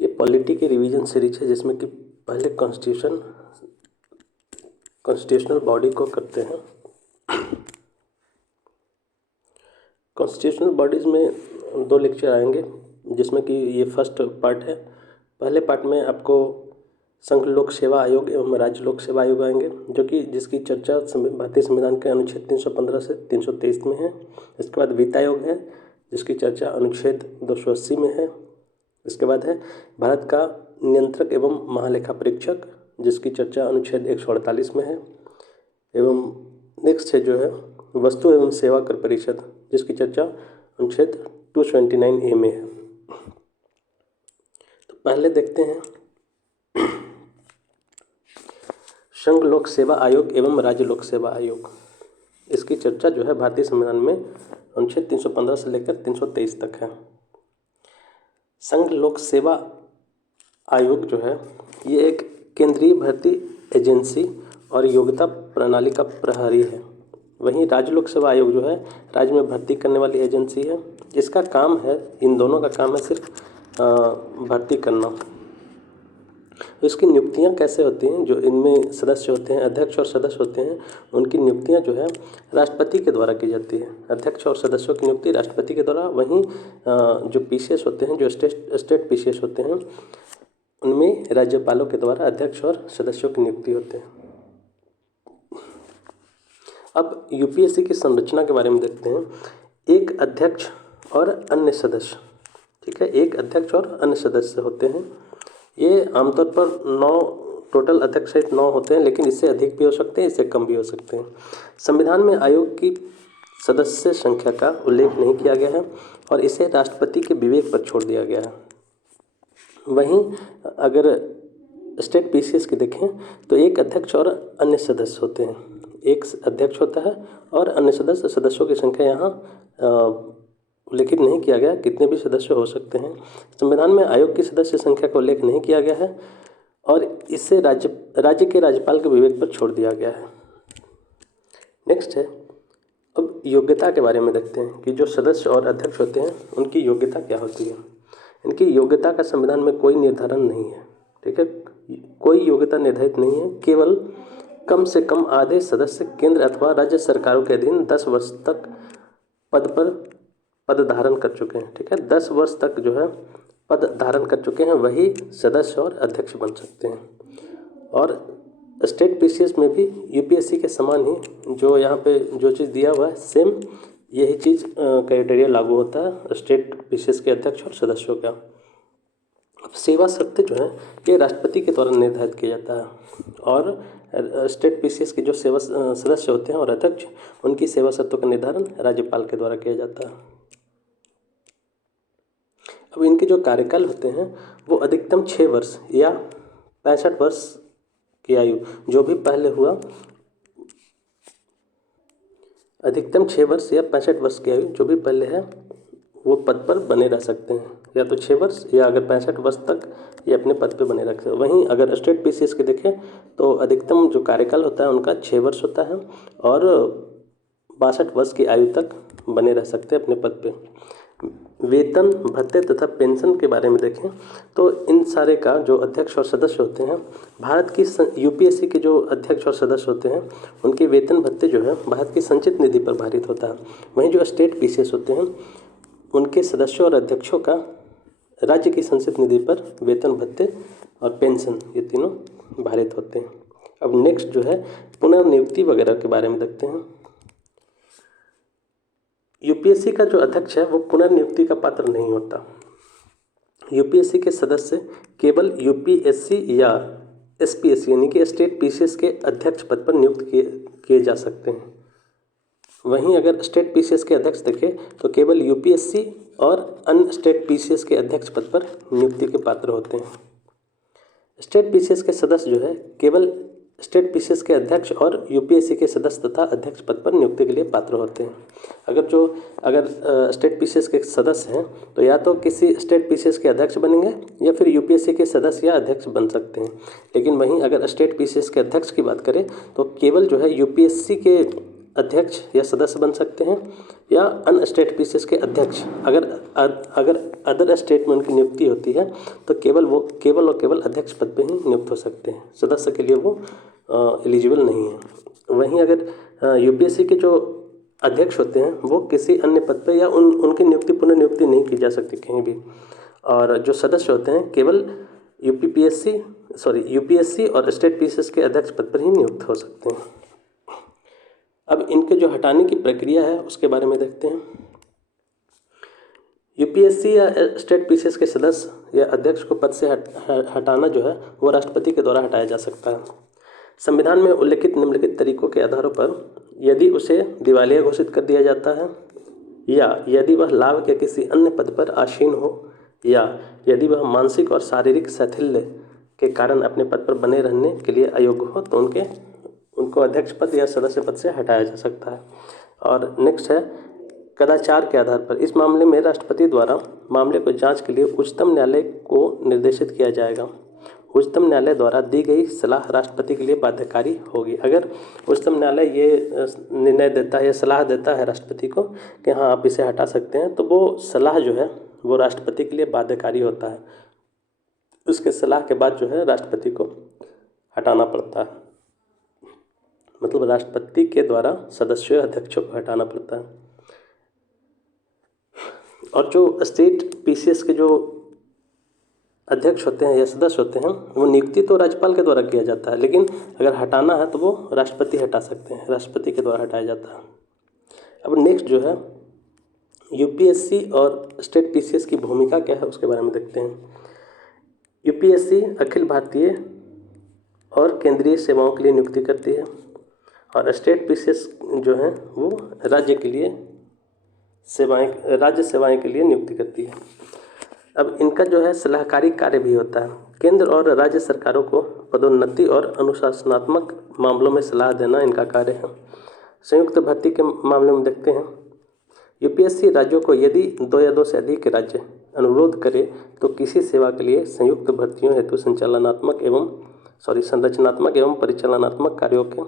ये पॉलिटी की revision series है जिसमें कि पहले कॉन्स्टिट्यूशनल बॉडी को करते हैं। कॉन्स्टिट्यूशनल बॉडीज़ में 2 लेक्चर आएंगे जिसमें कि ये फर्स्ट पार्ट है। पहले पार्ट में आपको संघ लोक सेवा आयोग एवं राज्य लोक सेवा आयोग आएंगे जो कि जिसकी चर्चा भारतीय संविधान के अनुच्छेद 315 से 323 में है। इसके बाद वित्त आयोग है जिसकी चर्चा अनुच्छेद 280 में है। इसके बाद है भारत का नियंत्रक एवं महालेखा परीक्षक जिसकी चर्चा अनुच्छेद 148 में है। एवं नेक्स्ट है जो है वस्तु एवं सेवा कर परिषद जिसकी चर्चा अनुच्छेद 229A में है। तो पहले देखते हैं संघ लोक सेवा आयोग एवं राज्य लोक सेवा आयोग। इसकी चर्चा जो है भारतीय संविधान में अनुच्छेद 315 से लेकर 323 तक है। संघ लोक सेवा आयोग जो है ये एक केंद्रीय भर्ती एजेंसी और योग्यता प्रणाली का प्रहरी है। वहीं राज्य लोक सेवा आयोग जो है राज्य में भर्ती करने वाली एजेंसी है। इसका काम है, इन दोनों का काम है सिर्फ भर्ती करना। तो इसकी नियुक्तियां कैसे होती हैं? जो इनमें सदस्य होते हैं, अध्यक्ष और सदस्य होते हैं, उनकी नियुक्तियां जो है राष्ट्रपति के द्वारा की जाती है। अध्यक्ष और सदस्यों की नियुक्ति राष्ट्रपति के द्वारा। वहीं जो पीसीएस होते हैं, जो स्टेट पीसीएस होते हैं, उनमें राज्यपालों के द्वारा अध्यक्ष और सदस्यों की नियुक्ति होते हैं। अब यूपीएससी की संरचना के बारे में देखते हैं। एक अध्यक्ष और अन्य सदस्य, ठीक है, एक अध्यक्ष और अन्य सदस्य होते हैं। ये आमतौर पर 9 टोटल अध्यक्ष सहित 9 होते हैं, लेकिन इससे अधिक भी हो सकते हैं, इससे कम भी हो सकते हैं। संविधान में आयोग की सदस्य संख्या का उल्लेख नहीं किया गया है और इसे राष्ट्रपति के विवेक पर छोड़ दिया गया है। वहीं अगर स्टेट पीसीएस की देखें तो एक अध्यक्ष और अन्य सदस्य होते हैं। एक अध्यक्ष होता है और अन्य सदस्यों की संख्या यहाँ उल्लेखित नहीं किया गया, कितने भी सदस्य हो सकते हैं। संविधान में आयोग की सदस्य संख्या का उल्लेख नहीं किया गया है और इसे राज्य के राज्यपाल के विवेक पर छोड़ दिया गया है। नेक्स्ट है, अब योग्यता के बारे में देखते हैं कि जो सदस्य और अध्यक्ष होते हैं उनकी योग्यता क्या होती है। इनकी योग्यता का संविधान में कोई निर्धारण नहीं है, ठीक है, कोई योग्यता निर्धारित नहीं है। केवल कम से कम आधे सदस्य केंद्र अथवा राज्य सरकारों के अधीन 10 वर्ष तक पद धारण कर चुके हैं, ठीक है, 10 वर्ष तक जो है पद धारण कर चुके हैं, वही सदस्य और अध्यक्ष बन सकते हैं। और स्टेट पीसीएस में भी यूपीएससी के समान ही जो यहाँ पे जो चीज़ दिया हुआ है, सेम यही चीज़ क्राइटेरिया लागू होता है स्टेट पीसीएस के अध्यक्ष और सदस्यों का। अब सेवा सत्य जो है ये राष्ट्रपति के द्वारा निर्धारित किया जाता है और स्टेट पीसीएस के जो सेवा सदस्य होते हैं और अध्यक्ष, उनकी सेवा सत्यों का निर्धारण राज्यपाल के द्वारा किया जाता है। अब इनके जो कार्यकाल होते हैं वो अधिकतम 6 वर्ष या 65 वर्ष की आयु, जो भी पहले हुआ, अधिकतम 6 वर्ष या 65 वर्ष की आयु जो भी पहले है वो पद पर बने रह सकते हैं, या तो 6 वर्ष या अगर 65 वर्ष तक ये अपने पद पे बने रह सकते हैं। वहीं अगर स्टेट पीसीएस के देखें तो अधिकतम जो कार्यकाल होता है उनका 6 वर्ष होता है और 62 वर्ष की आयु तक बने रह सकते हैं अपने पद पे। वेतन, भत्ते तथा पेंशन के बारे में देखें तो इन सारे का जो अध्यक्ष और सदस्य होते हैं, भारत की यूपीएससी के जो अध्यक्ष और सदस्य होते हैं उनके वेतन भत्ते जो है भारत की संचित निधि पर भारित होता है। वहीं जो स्टेट पीसीएस होते हैं उनके सदस्यों और अध्यक्षों का राज्य की संचित निधि पर वेतन भत्ते और पेंशन, ये तीनों भारित होते हैं। अब नेक्स्ट जो है पुनर्नियुक्ति वगैरह के बारे में देखते हैं। यूपीएससी का जो अध्यक्ष है वो पुनर्नियुक्ति का पात्र नहीं होता। यूपीएससी के सदस्य केवल यूपीएससी या एसपीएससी यानी कि स्टेट पीसीएस के अध्यक्ष पद पर नियुक्त किए जा सकते हैं। वहीं अगर स्टेट पीसीएस के अध्यक्ष देखें तो केवल यूपीएससी और अन्य स्टेट पीसीएस के अध्यक्ष पद पर नियुक्ति के पात्र होते हैं। स्टेट पीसीएस के सदस्य जो है केवल स्टेट पीसीएस के अध्यक्ष और यूपीएससी के सदस्य तथा अध्यक्ष पद पर नियुक्ति के लिए पात्र होते हैं। अगर स्टेट पीसीएस के सदस्य हैं तो या तो किसी स्टेट पीसीएस के अध्यक्ष बनेंगे या फिर यूपीएससी के सदस्य या अध्यक्ष बन सकते हैं। लेकिन वहीं अगर स्टेट पीसीएस के अध्यक्ष की बात करें तो केवल जो है यूपीएससी के अध्यक्ष या सदस्य बन सकते हैं, या अन्य स्टेट पीसीएस के अध्यक्ष। अगर अदर स्टेट में उनकी नियुक्ति होती है तो केवल और केवल अध्यक्ष पद पे ही नियुक्त हो सकते हैं, सदस्य के लिए वो एलिजिबल नहीं है। वहीं अगर यूपीएससी के जो अध्यक्ष होते हैं वो किसी अन्य पद पर या उनकी नियुक्ति पुनर्नियुक्ति नहीं की जा सकती कहीं भी, और जो सदस्य होते हैं केवल यूपीएससी और स्टेट पीसीएस के अध्यक्ष पद पर ही नियुक्त हो सकते हैं। अब इनके जो हटाने की प्रक्रिया है उसके बारे में देखते हैं। यूपीएससी या स्टेट पीसीएस के सदस्य या अध्यक्ष को पद से हटाना जो है वो राष्ट्रपति के द्वारा हटाया जा सकता है। संविधान में उल्लिखित निम्नलिखित तरीकों के आधारों पर यदि उसे दिवालिया घोषित कर दिया जाता है, या यदि वह लाभ के किसी अन्य पद पर आसीन हो, या यदि वह मानसिक और शारीरिक शैथिल्य के कारण अपने पद पर बने रहने के लिए अयोग्य हो, तो उनको अध्यक्ष पद या सदस्य पद से हटाया जा सकता है। और नेक्स्ट है कदाचार के आधार पर। इस मामले में राष्ट्रपति द्वारा मामले को जांच के लिए उच्चतम न्यायालय को निर्देशित किया जाएगा। उच्चतम न्यायालय द्वारा दी गई सलाह राष्ट्रपति के लिए बाध्यकारी होगी। अगर उच्चतम न्यायालय ये निर्णय देता है या सलाह देता है राष्ट्रपति को कि हाँ आप इसे हटा सकते हैं, तो वो सलाह जो है वो राष्ट्रपति के लिए बाध्यकारी होता है। उसके सलाह के बाद जो है राष्ट्रपति को हटाना पड़ता है, मतलब राष्ट्रपति के द्वारा सदस्यों अध्यक्षों को हटाना पड़ता है। और जो स्टेट पीसीएस के जो अध्यक्ष होते हैं या सदस्य होते हैं वो नियुक्ति तो राज्यपाल के द्वारा किया जाता है, लेकिन अगर हटाना है तो वो राष्ट्रपति हटा सकते हैं, राष्ट्रपति के द्वारा हटाया जाता है। अब नेक्स्ट जो है यूपीएससी और स्टेट पीसीएस की भूमिका क्या है उसके बारे में देखते हैं। यूपीएससी अखिल भारतीय और केंद्रीय सेवाओं के लिए नियुक्ति करती है, और स्टेट पीसीएस जो है वो राज्य सेवाएं के लिए नियुक्ति करती है। अब इनका जो है सलाहकारी कार्य भी होता है। केंद्र और राज्य सरकारों को पदोन्नति और अनुशासनात्मक मामलों में सलाह देना इनका कार्य है। संयुक्त भर्ती के मामले में देखते हैं, यूपीएससी राज्यों को यदि 2 या 2 से अधिक राज्य अनुरोध करे तो किसी सेवा के लिए संयुक्त भर्तियों हेतु संरचनात्मक एवं परिचालनात्मक कार्यों की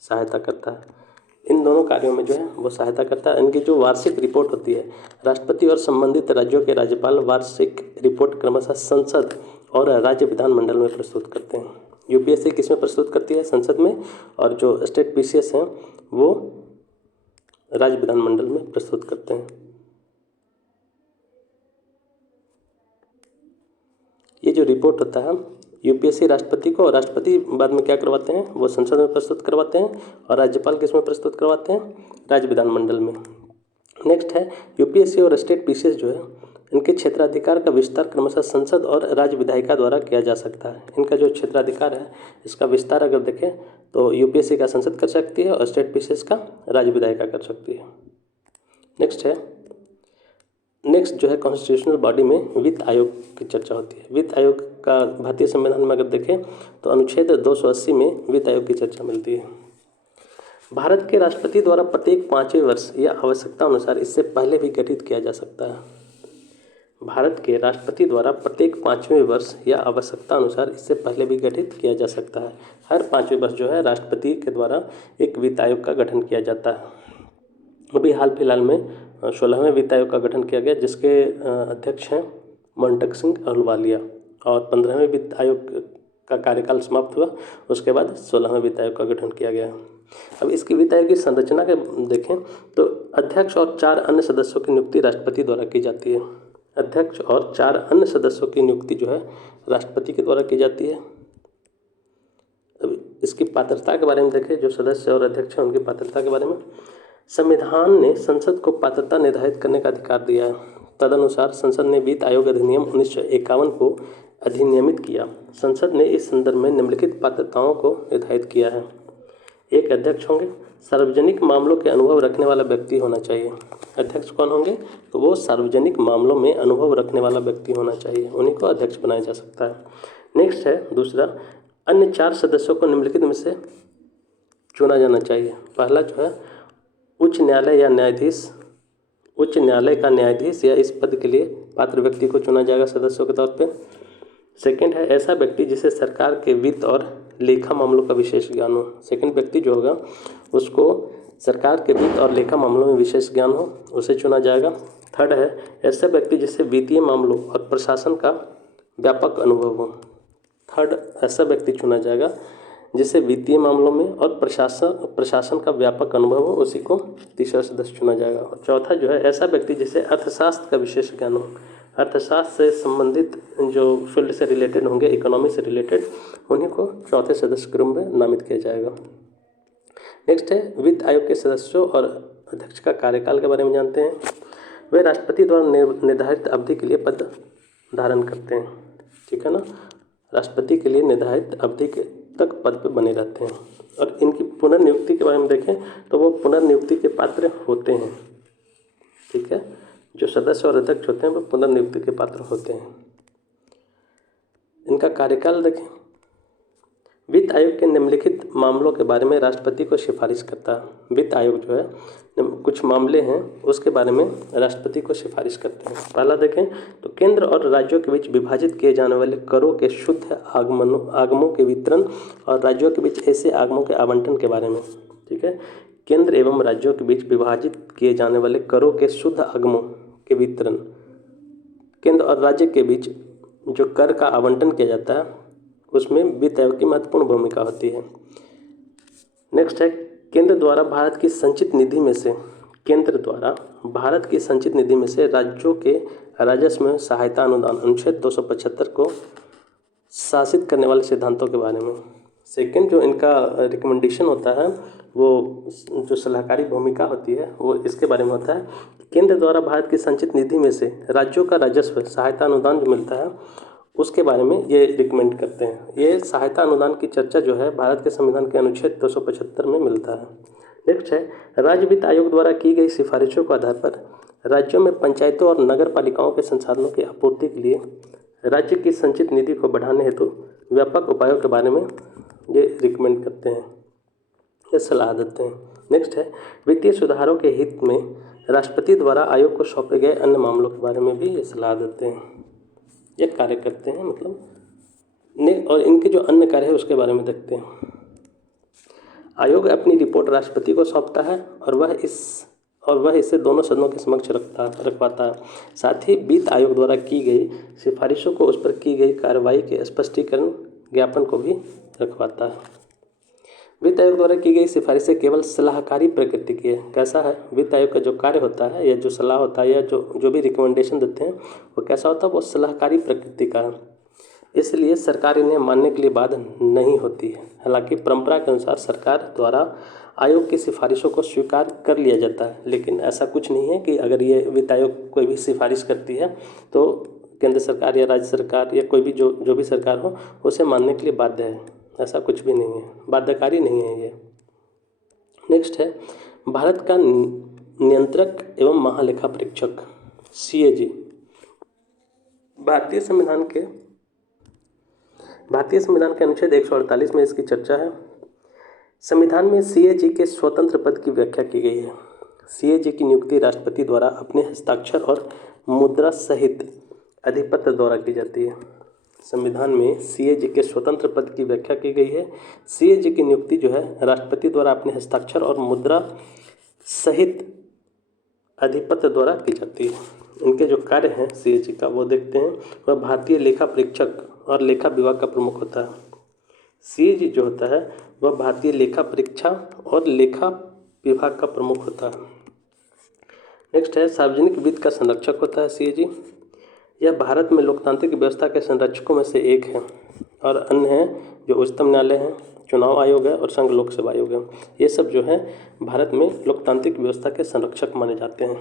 सहायता करता है। इन दोनों कार्यों में जो है वो सहायता करता है। इनकी जो वार्षिक रिपोर्ट होती है, राष्ट्रपति और संबंधित राज्यों के राज्यपाल वार्षिक रिपोर्ट क्रमशः संसद और राज्य विधानमंडल में प्रस्तुत करते हैं। यूपीएससी किस में प्रस्तुत करती है? संसद में, और जो स्टेट पीसीएस हैं वो राज्य विधानमंडल में प्रस्तुत करते हैं। ये जो रिपोर्ट होता है यूपीएससी राष्ट्रपति को, और राष्ट्रपति बाद में क्या करवाते हैं वो संसद में प्रस्तुत करवाते हैं, और राज्यपाल किस में प्रस्तुत करवाते हैं? राज्य विधानमंडल में। नेक्स्ट है यूपीएससी और स्टेट पीसीएस जो है इनके क्षेत्राधिकार का विस्तार क्रमशः संसद और राज्य विधायिका द्वारा किया जा सकता है। इनका जो क्षेत्राधिकार है इसका विस्तार अगर देखें तो यूपीएससी का संसद कर सकती है और स्टेट पीसीएस का राज्य विधायिका कर सकती है। नेक्स्ट जो है कॉन्स्टिट्यूशनल बॉडी में वित्त आयोग की चर्चा होती है। वित्त आयोग का भारतीय संविधान में अगर देखें तो अनुच्छेद 280 में वित्त आयोग की चर्चा मिलती है। भारत के राष्ट्रपति द्वारा प्रत्येक 5वें वर्ष या आवश्यकता अनुसार इससे पहले भी गठित किया जा सकता है। भारत के राष्ट्रपति द्वारा प्रत्येक 5वें वर्ष या आवश्यकता अनुसार इससे पहले भी गठित किया जा सकता है। हर 5वें वर्ष जो है राष्ट्रपति के द्वारा एक वित्त आयोग का गठन किया जाता है। अभी हाल फिलहाल में 16वें वित्त आयोग का गठन किया गया, जिसके अध्यक्ष हैं मोंटेक सिंह अहलूवालिया, और 15वें वित्त आयोग का कार्यकाल समाप्त हुआ, उसके बाद 16वें वित्त आयोग का गठन किया गया। अब इसकी वित्त आयोग की संरचना के देखें तो अध्यक्ष और 4 अन्य सदस्यों की नियुक्ति राष्ट्रपति द्वारा की जाती है। अध्यक्ष और 4 अन्य सदस्यों की नियुक्ति जो है राष्ट्रपति के द्वारा की जाती है। अब इसकी पात्रता के बारे में देखें, जो सदस्य और अध्यक्ष हैं उनकी पात्रता के बारे में। संविधान ने संसद को पात्रता निर्धारित करने का अधिकार दिया है। तदनुसार संसद ने वित्त आयोग अधिनियम 1951 को अधिनियमित किया। संसद ने इस संदर्भ में निम्नलिखित पात्रताओं को निर्धारित किया है। 1 अध्यक्ष होंगे, सार्वजनिक मामलों के अनुभव रखने वाला व्यक्ति होना चाहिए। अध्यक्ष कौन होंगे? तो वो सार्वजनिक मामलों में अनुभव रखने वाला व्यक्ति होना चाहिए, उन्हीं को अध्यक्ष बनाया जा सकता है। नेक्स्ट है दूसरा, अन्य 4 सदस्यों को निम्नलिखित में से चुना जाना चाहिए। पहला जो है उच्च न्यायालय का न्यायाधीश या इस पद के लिए पात्र व्यक्ति को चुना जाएगा सदस्यों के तौर पे। सेकंड है ऐसा व्यक्ति जिसे सरकार के वित्त और लेखा मामलों का विशेष ज्ञान हो। सेकंड व्यक्ति जो होगा उसको सरकार के वित्त और लेखा मामलों में विशेष ज्ञान हो, उसे चुना जाएगा। थर्ड है ऐसे व्यक्ति जिसे वित्तीय मामलों और प्रशासन का व्यापक अनुभव हो। थर्ड ऐसा व्यक्ति चुना जाएगा जिसे वित्तीय मामलों में और प्रशासन का व्यापक अनुभव हो, उसी को तीसरा सदस्य चुना जाएगा। और चौथा जो है ऐसा व्यक्ति जिसे अर्थशास्त्र का विशेष ज्ञान हो, अर्थशास्त्र से संबंधित जो फील्ड से रिलेटेड होंगे, इकोनॉमी से रिलेटेड, उन्हीं को चौथे सदस्य के रूप में नामित किया जाएगा। नेक्स्ट है वित्त आयोग के सदस्यों और अध्यक्ष का कार्यकाल के बारे में जानते हैं। वे राष्ट्रपति द्वारा निर्धारित अवधि के लिए पद धारण करते हैं, ठीक है ना। राष्ट्रपति के लिए निर्धारित अवधि तक पद पे बने रहते हैं। और इनकी पुनर्नियुक्ति के बारे में देखें तो वो पुनर्नियुक्ति के पात्र होते हैं, ठीक है। जो सदस्य और अध्यक्ष होते हैं वो पुनर्नियुक्ति के पात्र होते हैं। इनका कार्यकाल देखें। वित्त आयोग के निम्नलिखित मामलों के बारे में राष्ट्रपति को सिफारिश करता है। वित्त आयोग जो है कुछ मामले हैं उसके बारे में राष्ट्रपति को सिफारिश करते हैं। पहला देखें तो केंद्र और राज्यों के बीच विभाजित किए जाने वाले करों के शुद्ध आगमों के वितरण और राज्यों के बीच ऐसे आगमों के आवंटन के बारे में, ठीक है। केंद्र एवं राज्यों के बीच विभाजित किए जाने वाले करों के शुद्ध आगमों के वितरण, केंद्र और राज्य के बीच जो कर का आवंटन किया जाता है उसमें वित्त आयोग की महत्वपूर्ण भूमिका होती है। नेक्स्ट है केंद्र द्वारा भारत की संचित निधि में से राज्यों के राजस्व में सहायता अनुदान अनुच्छेद 275 को शासित करने वाले सिद्धांतों के बारे में। सेकंड जो इनका रिकमेंडेशन होता है वो जो सलाहकारी भूमिका होती है वो इसके बारे में होता है। केंद्र द्वारा भारत की संचित निधि में से राज्यों का राजस्व सहायता अनुदान जो मिलता है उसके बारे में ये रिकमेंड करते हैं। ये सहायता अनुदान की चर्चा जो है भारत के संविधान के अनुच्छेद 275 में मिलता है। नेक्स्ट है राज्य वित्त आयोग द्वारा की गई सिफारिशों के आधार पर राज्यों में पंचायतों और नगर पालिकाओं के संसाधनों की आपूर्ति के लिए राज्य की संचित निधि को बढ़ाने हेतु व्यापक उपायों के बारे में ये रिकमेंड करते हैं, ये सलाह देते हैं। नेक्स्ट है वित्तीय सुधारों के हित में राष्ट्रपति द्वारा आयोग को सौंपे गए अन्य मामलों के बारे में भी ये सलाह देते हैं, ये कार्य करते हैं मतलब। और इनके जो अन्य कार्य है उसके बारे में देखते हैं। आयोग अपनी रिपोर्ट राष्ट्रपति को सौंपता है और वह इसे दोनों सदनों के समक्ष रखवाता है। साथ ही वित्त आयोग द्वारा की गई सिफारिशों को उस पर की गई कार्रवाई के स्पष्टीकरण ज्ञापन को भी रखवाता है। वित्त आयोग द्वारा की गई सिफारिशें केवल सलाहकारी प्रकृति की है। कैसा है वित्त आयोग का जो कार्य होता है या जो सलाह होता है या जो भी रिकमेंडेशन देते हैं वो कैसा होता है, वो सलाहकारी प्रकृति का है, इसलिए सरकार इन्हें मानने के लिए बाध्य नहीं होती है। हालांकि परंपरा के अनुसार सरकार द्वारा आयोग की सिफारिशों को स्वीकार कर लिया जाता है, लेकिन ऐसा कुछ नहीं है कि अगर ये वित्त आयोग कोई भी सिफारिश करती है तो केंद्र सरकार या राज्य सरकार या कोई भी जो भी सरकार हो उसे मानने के लिए बाध्य है, ऐसा कुछ भी नहीं है, बाध्यकारी नहीं है ये। नेक्स्ट है भारत का नियंत्रक एवं महालेखा परीक्षक CAG। भारतीय संविधान के अनुच्छेद 148 में इसकी चर्चा है। संविधान में CAG के स्वतंत्र पद की व्याख्या की गई है। CAG की नियुक्ति राष्ट्रपति द्वारा अपने हस्ताक्षर और मुद्रा सहित अधिपत्र द्वारा की जाती है। संविधान में CAG के स्वतंत्र पद की व्याख्या की गई है। CAG की नियुक्ति जो है राष्ट्रपति द्वारा अपने हस्ताक्षर और मुद्रा सहित अधिपत्र द्वारा की जाती है। इनके जो कार्य हैं CAG का वो देखते हैं। वह भारतीय लेखा परीक्षक और लेखा विभाग का प्रमुख होता है। CAG जो होता है वह भारतीय लेखा परीक्षा और लेखा विभाग का प्रमुख होता है। नेक्स्ट है सार्वजनिक वित्त का संरक्षक होता है CAG। यह भारत में लोकतांत्रिक व्यवस्था के संरक्षकों में से एक है और अन्य हैं जो उच्चतम न्यायालय है, चुनाव आयोग है और संघ लोक सेवा आयोग है। ये सब जो है भारत में लोकतांत्रिक व्यवस्था के संरक्षक माने जाते हैं।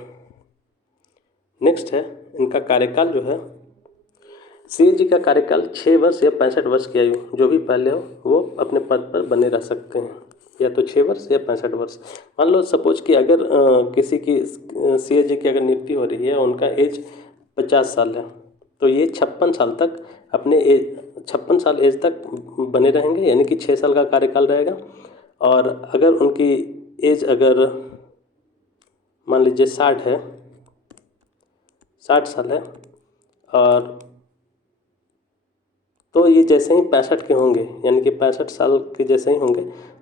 नेक्स्ट है इनका कार्यकाल जो है CAG का कार्यकाल 6 वर्ष या 65 वर्ष की आयु जो भी पहले हो वो अपने पद पर बने रह सकते हैं, या तो 6 वर्ष या 65 वर्ष। मान लो सपोज कि अगर किसी की CAG की अगर नियुक्ति हो रही है, उनका एज 50 साल है, तो ये 56 साल तक अपने 56 साल एज तक बने रहेंगे, यानी कि 6 साल का कार्यकाल रहेगा। और अगर उनकी एज अगर मान लीजिए 60 साल है और तो ये जैसे ही 65 के होंगे, यानी कि 65 साल के जैसे ही होंगे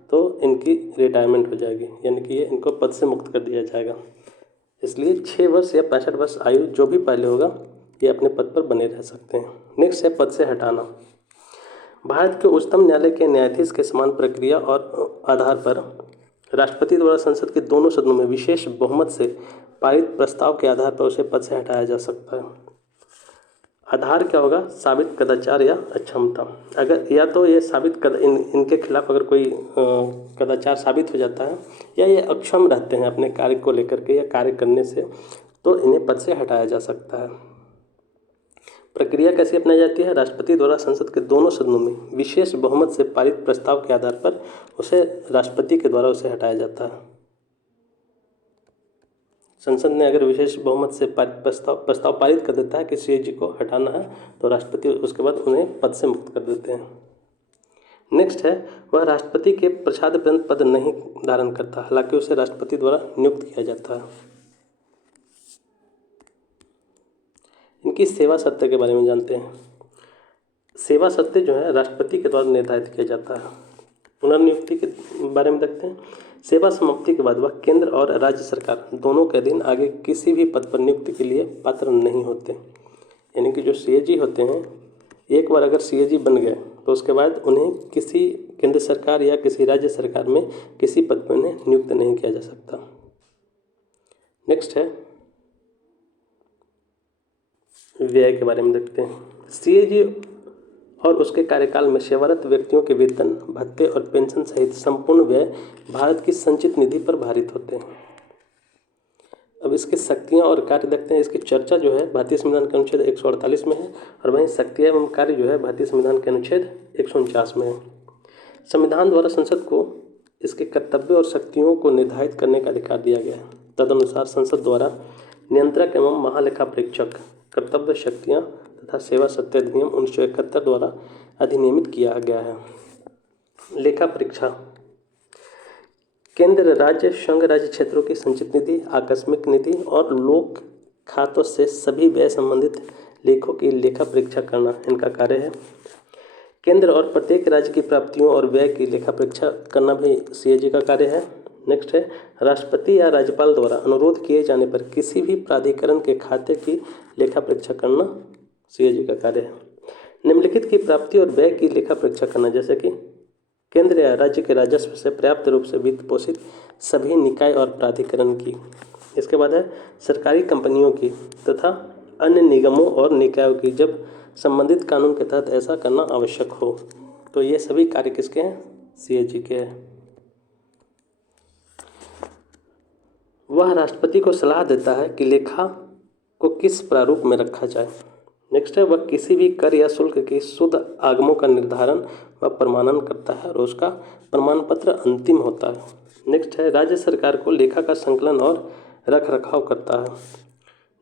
तो इनकी रिटायरमेंट हो जाएगी, यानी कि ये इनको पद से मुक्त कर दिया जाएगा। इसलिए 6 वर्ष या 65 वर्ष आयु जो भी पहले होगा ये अपने पद पर बने रह सकते हैं। नेक्स्ट है पद से हटाना। भारत के उच्चतम न्यायालय के न्यायाधीश के समान प्रक्रिया और आधार पर राष्ट्रपति द्वारा संसद के दोनों सदनों में विशेष बहुमत से पारित प्रस्ताव के आधार पर उसे पद से हटाया जा सकता है। आधार क्या होगा? साबित कदाचार या अक्षमता। अगर या तो ये इनके खिलाफ अगर कोई कदाचार साबित हो जाता है या ये अक्षम रहते हैं अपने कार्य को लेकर के या कार्य करने से, तो इन्हें पद से हटाया जा सकता है। प्रक्रिया कैसे अपनाई जाती है? राष्ट्रपति द्वारा संसद के दोनों सदनों में विशेष बहुमत से पारित प्रस्ताव के आधार पर उसे राष्ट्रपति के द्वारा उसे हटाया जाता है। संसद ने अगर विशेष बहुमत से प्रस्ताव पारित कर देता है कि सीएजी को हटाना है, तो राष्ट्रपति उसके बाद उन्हें पद से मुक्त कर देते हैं। नेक्स्ट है वह राष्ट्रपति के प्रसाद पद नहीं धारण करता, हालांकि उसे राष्ट्रपति द्वारा नियुक्त किया जाता है। इनकी सेवा सत्य के बारे में जानते हैं। सेवा सत्य जो है राष्ट्रपति के द्वारा निर्धारित किया जाता है। पुनर्नियुक्ति के बारे में देखते हैं। सेवा समाप्ति के बाद वह केंद्र और राज्य सरकार दोनों के अधीन आगे किसी भी पद पर नियुक्ति के लिए पात्र नहीं होते। यानी कि जो सीएजी होते हैं, एक बार अगर सीएजी बन गए तो उसके बाद उन्हें किसी केंद्र सरकार या किसी राज्य सरकार में किसी पद पर उन्हें नियुक्त नहीं किया जा सकता। नेक्स्ट है व्यय के बारे में देखते हैं। सीएजी और उसके कार्यकाल में सेवारत व्यक्तियों के वेतन, भत्ते और पेंशन सहित संपूर्ण व्यय भारत की संचित निधि पर भारित होते हैं। अब इसकी शक्तियाँ और कार्य देखते हैं। इसकी चर्चा जो है भारतीय संविधान के अनुच्छेद 148 में है और वहीं शक्तियाँ एवं कार्य जो है भारतीय संविधान के अनुच्छेद 149 में है। संविधान द्वारा संसद को इसके कर्तव्य और शक्तियों को निर्धारित करने का अधिकार दिया गया है। तदनुसार संसद द्वारा नियंत्रक एवं महालेखा परीक्षक, कर्तव्य, शक्तियाँ तथा सेवा सत्य अधिनियम 1971 द्वारा अधिनियमित किया गया है। लेखा परीक्षा केंद्र, राज्य, संघ राज्य क्षेत्रों की संचित निधि, आकस्मिक निधि और लोक खातों से सभी व्यय संबंधित लेखों की लेखा परीक्षा करना इनका कार्य है। केंद्र और प्रत्येक राज्य की प्राप्तियों और व्यय की लेखा परीक्षा करना भी सीएजी का कार्य है। नेक्स्ट है राष्ट्रपति या राज्यपाल द्वारा अनुरोध किए जाने पर किसी भी प्राधिकरण के खाते की लेखा परीक्षा करना सीएजी का कार्य है। निम्नलिखित की प्राप्ति और व्यय की लेखा परीक्षा करना, जैसे कि केंद्र या राज्य के राजस्व से पर्याप्त रूप से वित्त पोषित सभी निकाय और प्राधिकरण की। इसके बाद है सरकारी कंपनियों की तथा अन्य निगमों और निकायों की, जब संबंधित कानून के तहत ऐसा करना आवश्यक हो। तो ये सभी कार्य किसके हैं? सीएजी के हैं। वह राष्ट्रपति को सलाह देता है कि लेखा को किस प्रारूप में रखा जाए। नेक्स्ट है वह किसी भी कर या शुल्क की शुद्ध आगमों का निर्धारण व प्रमाणन करता है और उसका प्रमाण पत्र अंतिम होता है। नेक्स्ट है राज्य सरकार को लेखा का संकलन और रख रखाव करता है।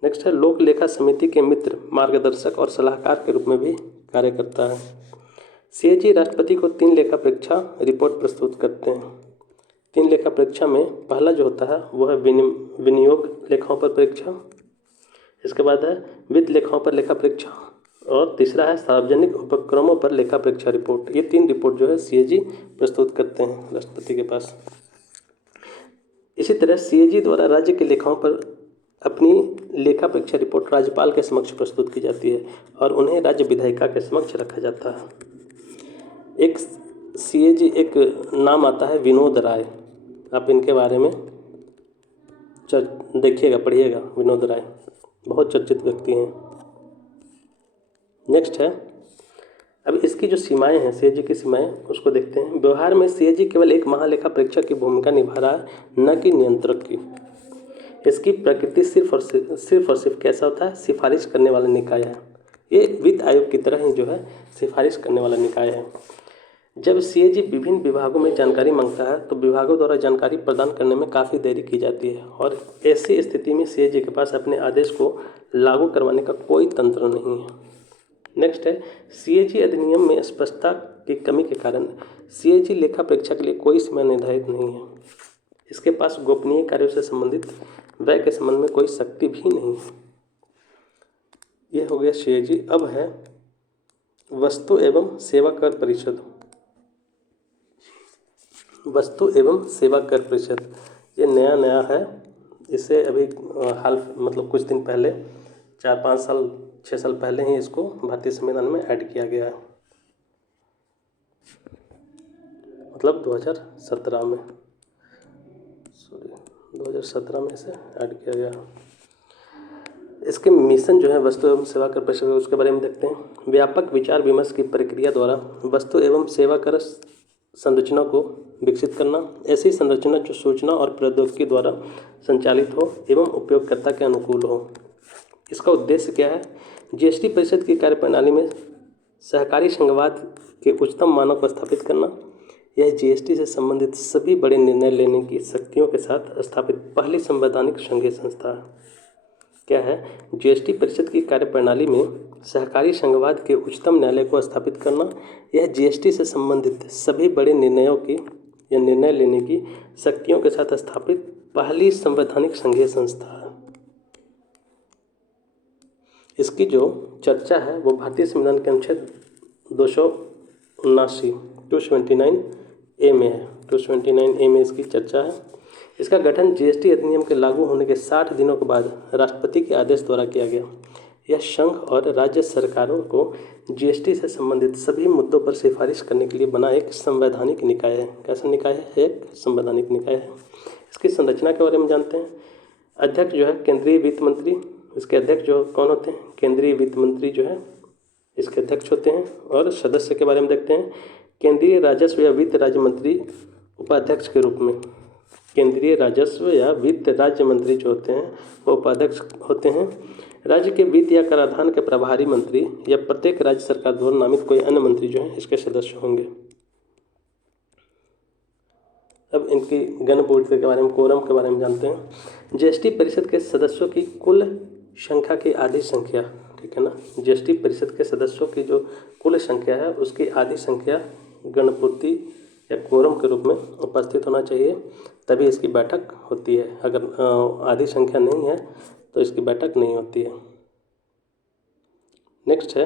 नेक्स्ट है लोक लेखा समिति के मित्र, मार्गदर्शक और सलाहकार के रूप में भी कार्य करता है। सीएजी राष्ट्रपति को 3 लेखा परीक्षा रिपोर्ट प्रस्तुत करते हैं। 3 लेखा परीक्षा में पहला जो होता है वह है विनियोग लेखाओं पर परीक्षा, इसके बाद है वित्त लेखाओं पर लेखा परीक्षा और तीसरा है सार्वजनिक उपक्रमों पर लेखा परीक्षा रिपोर्ट। ये 3 रिपोर्ट जो है सीएजी प्रस्तुत करते हैं राष्ट्रपति के पास। इसी तरह सीएजी द्वारा राज्य के लेखाओं पर अपनी लेखा परीक्षा रिपोर्ट राज्यपाल के समक्ष प्रस्तुत की जाती है और उन्हें राज्य विधायिका के समक्ष रखा जाता है। एक सीएजी एक नाम आता है विनोद राय, आप इनके बारे में देखिएगा, पढ़िएगा। विनोद राय बहुत चर्चित व्यक्ति हैं। नेक्स्ट है अब इसकी जो सीमाएं हैं, सीएजी की सीमाएं, उसको देखते हैं। व्यवहार में सीएजी केवल एक महालेखा परीक्षक की भूमिका निभा रहा है, न कि नियंत्रक की। इसकी प्रकृति सिर्फ और सिर्फ कैसा होता है? सिफारिश करने वाला निकाय है। ये वित्त आयोग की तरह ही जो है सिफारिश करने वाला निकाय है। जब सीएजी विभिन्न विभागों में जानकारी मांगता है तो विभागों द्वारा जानकारी प्रदान करने में काफ़ी देरी की जाती है और ऐसी स्थिति में सीएजी के पास अपने आदेश को लागू करवाने का कोई तंत्र नहीं है। नेक्स्ट है सीएजी अधिनियम में स्पष्टता की कमी के कारण सीएजी लेखा परीक्षा के लिए कोई सीमा निर्धारित नहीं है। इसके पास गोपनीय कार्यों से संबंधित व्यय के संबंध में कोई शक्ति भी नहीं है। यह हो गया सीएजी। अब है वस्तु एवं सेवा कर परिषद। वस्तु एवं सेवा कर परिषद, ये नया है। इसे अभी हाल मतलब कुछ दिन पहले 4-5 साल 6 साल पहले ही इसको भारतीय संविधान में ऐड किया गया है, मतलब 2017 में 2017 में इसे ऐड किया गया। इसके मिशन जो है वस्तु एवं सेवा कर परिषद, उसके बारे में देखते हैं। व्यापक विचार विमर्श की प्रक्रिया द्वारा वस्तु एवं सेवा कर संरचना को विकसित करना, ऐसी संरचना जो सूचना और प्रौद्योगिकी द्वारा संचालित हो एवं उपयोगकर्ता के अनुकूल हो। इसका उद्देश्य क्या है? जीएसटी परिषद की कार्यप्रणाली में सहकारी संघवाद के उच्चतम मानक को स्थापित करना। यह जीएसटी से संबंधित सभी बड़े निर्णय लेने की शक्तियों के साथ स्थापित पहली संवैधानिक संघीय संस्था है। क्या है? जीएसटी परिषद की कार्यप्रणाली में सहकारी संघवाद के उच्चतम न्यायालय को स्थापित करना। यह जीएसटी से संबंधित सभी बड़े निर्णयों की या निर्णय लेने की शक्तियों के साथ स्थापित पहली संवैधानिक संघीय संस्था है। इसकी जो चर्चा है वो भारतीय संविधान के अनुच्छेद 279A में है। 279A में इसकी चर्चा है। इसका गठन जीएसटी अधिनियम के लागू होने के 60 दिनों के बाद राष्ट्रपति के आदेश द्वारा किया गया। यह संघ और राज्य सरकारों को जीएसटी से संबंधित सभी मुद्दों पर सिफारिश करने के लिए बना एक संवैधानिक निकाय है। कैसा निकाय है? एक संवैधानिक निकाय है। इसकी संरचना के बारे में जानते हैं। अध्यक्ष जो है केंद्रीय वित्त मंत्री, इसके अध्यक्ष जो कौन होते हैं? केंद्रीय वित्त मंत्री जो है इसके अध्यक्ष होते हैं। और सदस्य के बारे में देखते हैं। केंद्रीय राजस्व या वित्त राज्य मंत्री उपाध्यक्ष के रूप में, केंद्रीय राजस्व या वित्त राज्य मंत्री जो होते हैं वो उपाध्यक्ष होते हैं। राज्य के वित्त या कराधान के प्रभारी मंत्री या प्रत्येक राज्य सरकार द्वारा नामित कोई अन्य मंत्री जो है इसके सदस्य होंगे। अब इनकी गणपूर्ति के बारे में, कोरम के बारे में जानते हैं। जीएसटी परिषद के सदस्यों की कुल संख्या की आधी संख्या, ठीक है ना, जीएसटी परिषद के सदस्यों की जो कुल संख्या है उसकी आधी संख्या गणपूर्ति या कोरम के रूप में उपस्थित होना चाहिए, तभी इसकी बैठक होती है। अगर आधी संख्या नहीं है तो इसकी बैठक नहीं होती है। नेक्स्ट है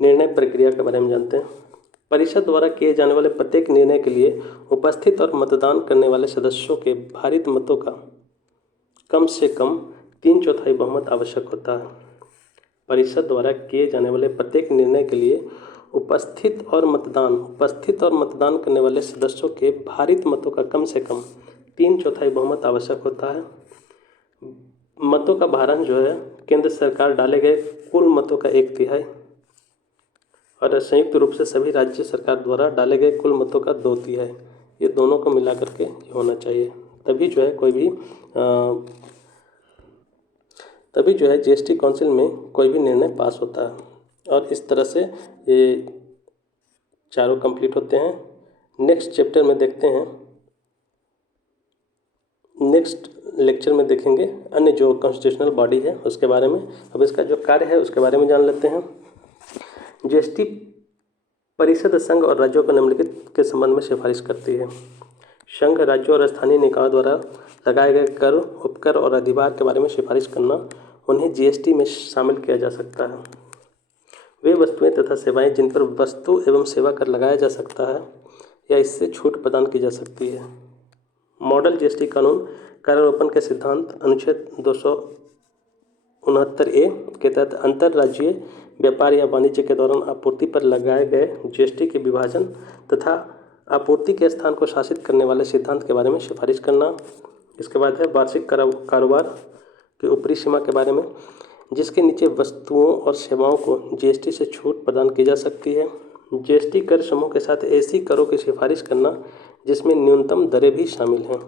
निर्णय प्रक्रिया के बारे में जानते हैं। परिषद द्वारा किए जाने वाले प्रत्येक निर्णय के लिए उपस्थित और मतदान करने वाले सदस्यों के भारित मतों का कम से कम 3/4 बहुमत आवश्यक होता है। परिषद द्वारा किए जाने वाले प्रत्येक निर्णय के लिए उपस्थित और मतदान करने वाले सदस्यों के भारित मतों का कम से कम 3/4 बहुमत आवश्यक होता है। मतों का भारण जो है केंद्र सरकार डाले गए कुल मतों का 1/3 और संयुक्त रूप से सभी राज्य सरकार द्वारा डाले गए कुल मतों का 2/3। ये दोनों को मिला करके होना चाहिए, तभी जो है जीएसटी काउंसिल में कोई भी निर्णय पास होता है। और इस तरह से ये चारों कंप्लीट होते हैं। नेक्स्ट चैप्टर में देखते हैं, नेक्स्ट लेक्चर में देखेंगे अन्य जो कॉन्स्टिट्यूशनल बॉडी है उसके बारे में। अब इसका जो कार्य है उसके बारे में जान लेते हैं। जीएसटी परिषद संघ और राज्यों को निम्नलिखित के संबंध में सिफारिश करती है। संघ, राज्यों और स्थानीय निकायों द्वारा लगाए गए कर, उपकर और अधिभार के बारे में सिफारिश करना, उन्हें जीएसटी में शामिल किया जा सकता है। वे वस्तुएं तथा सेवाएं जिन पर वस्तु एवं सेवा कर लगाया जा सकता है या इससे छूट प्रदान की जा सकती है। मॉडल जीएसटी कानून करारोपण के सिद्धांत अनुच्छेद 269A के तहत अंतर्राज्यीय व्यापार या वाणिज्य के दौरान आपूर्ति पर लगाए गए जीएसटी के विभाजन तथा आपूर्ति के स्थान को शासित करने वाले सिद्धांत के बारे में सिफारिश करना। इसके बाद है वार्षिक कारोबार की ऊपरी सीमा के बारे में, जिसके नीचे वस्तुओं और सेवाओं को जीएसटी से छूट प्रदान की जा सकती है। जीएसटी कर समूह के साथ ऐसी करों की सिफारिश करना जिसमें न्यूनतम दरें भी शामिल हैं।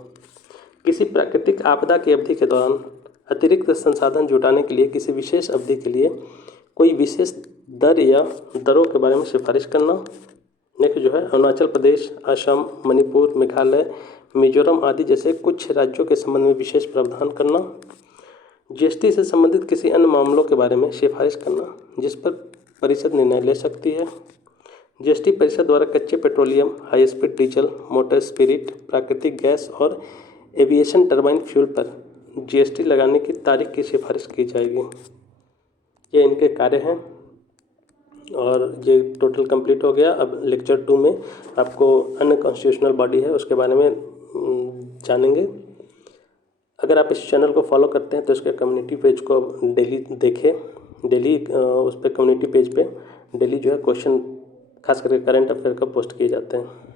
किसी प्राकृतिक आपदा की अवधि के दौरान अतिरिक्त संसाधन जुटाने के लिए किसी विशेष अवधि के लिए कोई विशेष दर या दरों के बारे में सिफारिश करना। नेक्स्ट जो है अरुणाचल प्रदेश, असम, मणिपुर, मेघालय, मिजोरम आदि जैसे कुछ राज्यों के संबंध में विशेष प्रावधान करना। जीएसटी से संबंधित किसी अन्य मामलों के बारे में सिफारिश करना जिस पर परिषद निर्णय ले सकती है। जीएसटी परिषद द्वारा कच्चे petroleum, high speed diesel, motor spirit, प्राकृतिक गैस और एविएशन टरबाइन फ्यूल पर जीएसटी लगाने की तारीख की सिफारिश की जाएगी। ये इनके कार्य हैं। और ये टोटल कंप्लीट हो गया। अब लेक्चर 2 में आपको अन्य कॉन्स्टिट्यूशनल बॉडी है उसके बारे में जानेंगे। अगर आप इस चैनल को फॉलो करते हैं तो इसके कम्युनिटी पेज को डेली देखें। डेली उस पर कम्युनिटी पेज पे डेली जो है क्वेश्चन खास करके करंट अफेयर का पोस्ट किए जाते हैं।